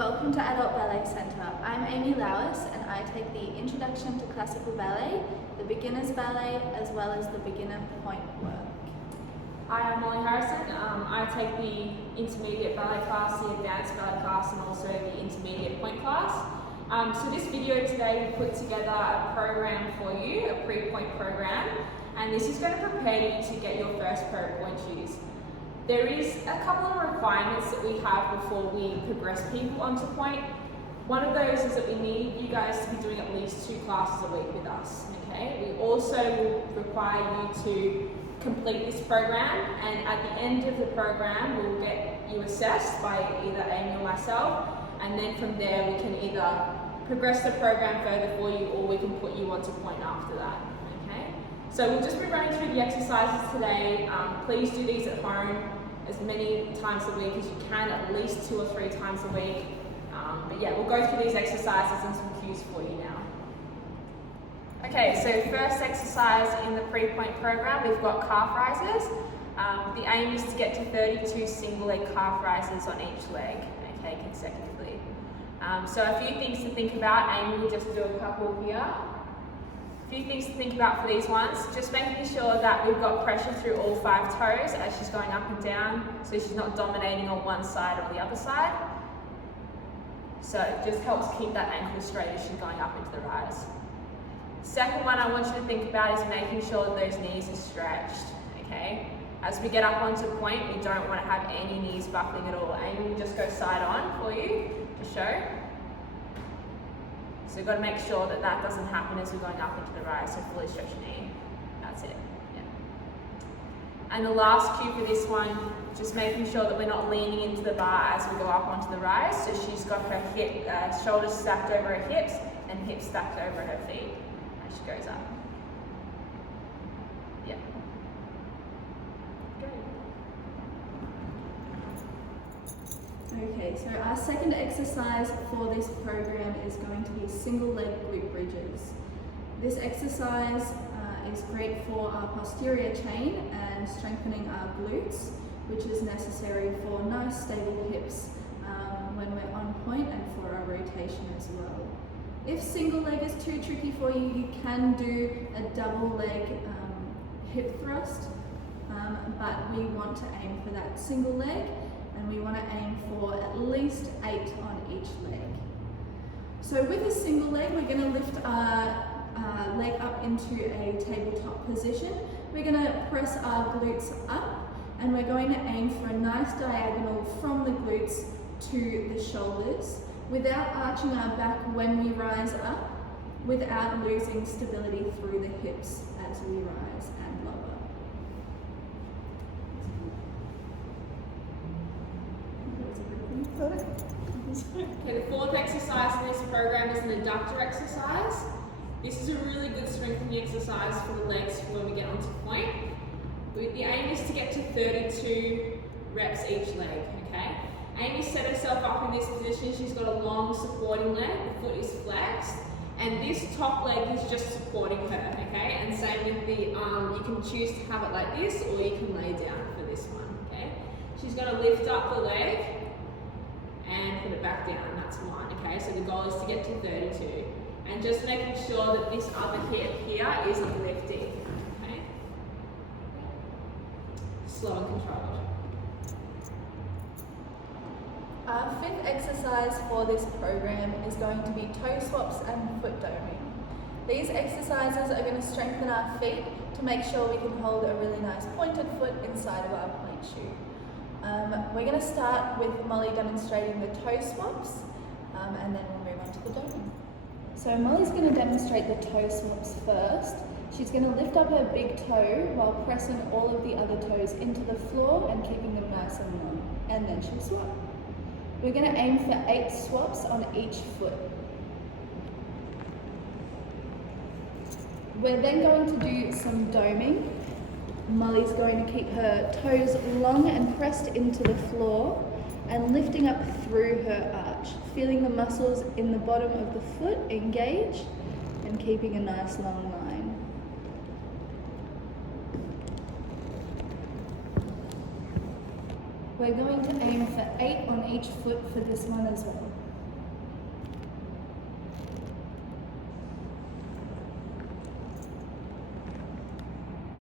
Welcome to Adult Ballet Centre. I'm Amy Lowis and I take the Introduction to Classical Ballet, the Beginners Ballet, as well as the Beginner Point work. Hi, I'm Molly Harrison. I take the Intermediate Ballet class, the Advanced Ballet class, and also the Intermediate Point class. So this video today, we put together a program for you, a pre-point program, and this is going to prepare you to get your first pair of point shoes. There is a couple of requirements that we have before we progress people onto point. One of those is that we need you guys to be doing at least 2 classes a week with us, okay? We also will require you to complete this program, and at the end of the program, we'll get you assessed by either Amy or myself, and then from there we can either progress the program further for you or we can put you onto point after that, okay? So we'll just be running through the exercises today. Please do these at home as many times a week as you can, at least 2 or 3 times a week. But yeah, we'll go through these exercises and some cues for you now. Okay, so first exercise in the pre-point program, we've got calf rises. The aim is to get to 32 single leg calf rises on each leg, okay, consecutively. So a few things to think about. Amy will just do a couple here. A few things to think about for these ones, just making sure that we've got pressure through all 5 toes as she's going up and down, so she's not dominating on one side or the other side. So it just helps keep that ankle straight as she's going up into the rise. Second one I want you to think about is making sure that those knees are stretched, okay? As we get up onto point, we don't want to have any knees buckling at all. Amy will just go side on for you to show. So we've got to make sure that that doesn't happen as we're going up into the rise, so fully stretch your knee. That's it. Yeah. And the last cue for this one, just making sure that we're not leaning into the bar as we go up onto the rise. So she's got her shoulders stacked over her hips and hips stacked over her feet as she goes up. Yeah. Okay, so our second exercise for this program is going to be single leg glute bridges. This exercise is great for our posterior chain and strengthening our glutes, which is necessary for nice stable hips when we're on point and for our rotation as well. If single leg is too tricky for you, you can do a double leg hip thrust, but we want to aim for that single leg, and we want to aim for at least 8 on each leg. So with a single leg, we're going to lift our leg up into a tabletop position. We're going to press our glutes up, and we're going to aim for a nice diagonal from the glutes to the shoulders without arching our back when we rise up, without losing stability through the hips as we rise and lower. Okay, the fourth exercise in this program is an adductor exercise. This is a really good strengthening exercise for the legs when we get onto point. The aim is to get to 32 reps each leg, okay? Amy set herself up in this position. She's got a long supporting leg, the foot is flexed, and this top leg is just supporting her, okay? And same with the arm, you can choose to have it like this or you can lay down for this one, okay? She's going to lift up the leg and put it back down, that's 1, okay? So the goal is to get to 32. And just making sure that this other hip here isn't lifting, okay? Slow and controlled. Our fifth exercise for this program is going to be toe swaps and foot doming. These exercises are going to strengthen our feet to make sure we can hold a really nice pointed foot inside of our point shoe. We're going to start with Molly demonstrating the toe swaps, and then we'll move on to the doming. So Molly's going to demonstrate the toe swaps first. She's going to lift up her big toe while pressing all of the other toes into the floor and keeping them nice and long, and then she'll swap. We're going to aim for 8 swaps on each foot. We're then going to do some doming. Molly's going to keep her toes long and pressed into the floor and lifting up through her arch, feeling the muscles in the bottom of the foot engage and keeping a nice long line. We're going to aim for 8 on each foot for this one as well.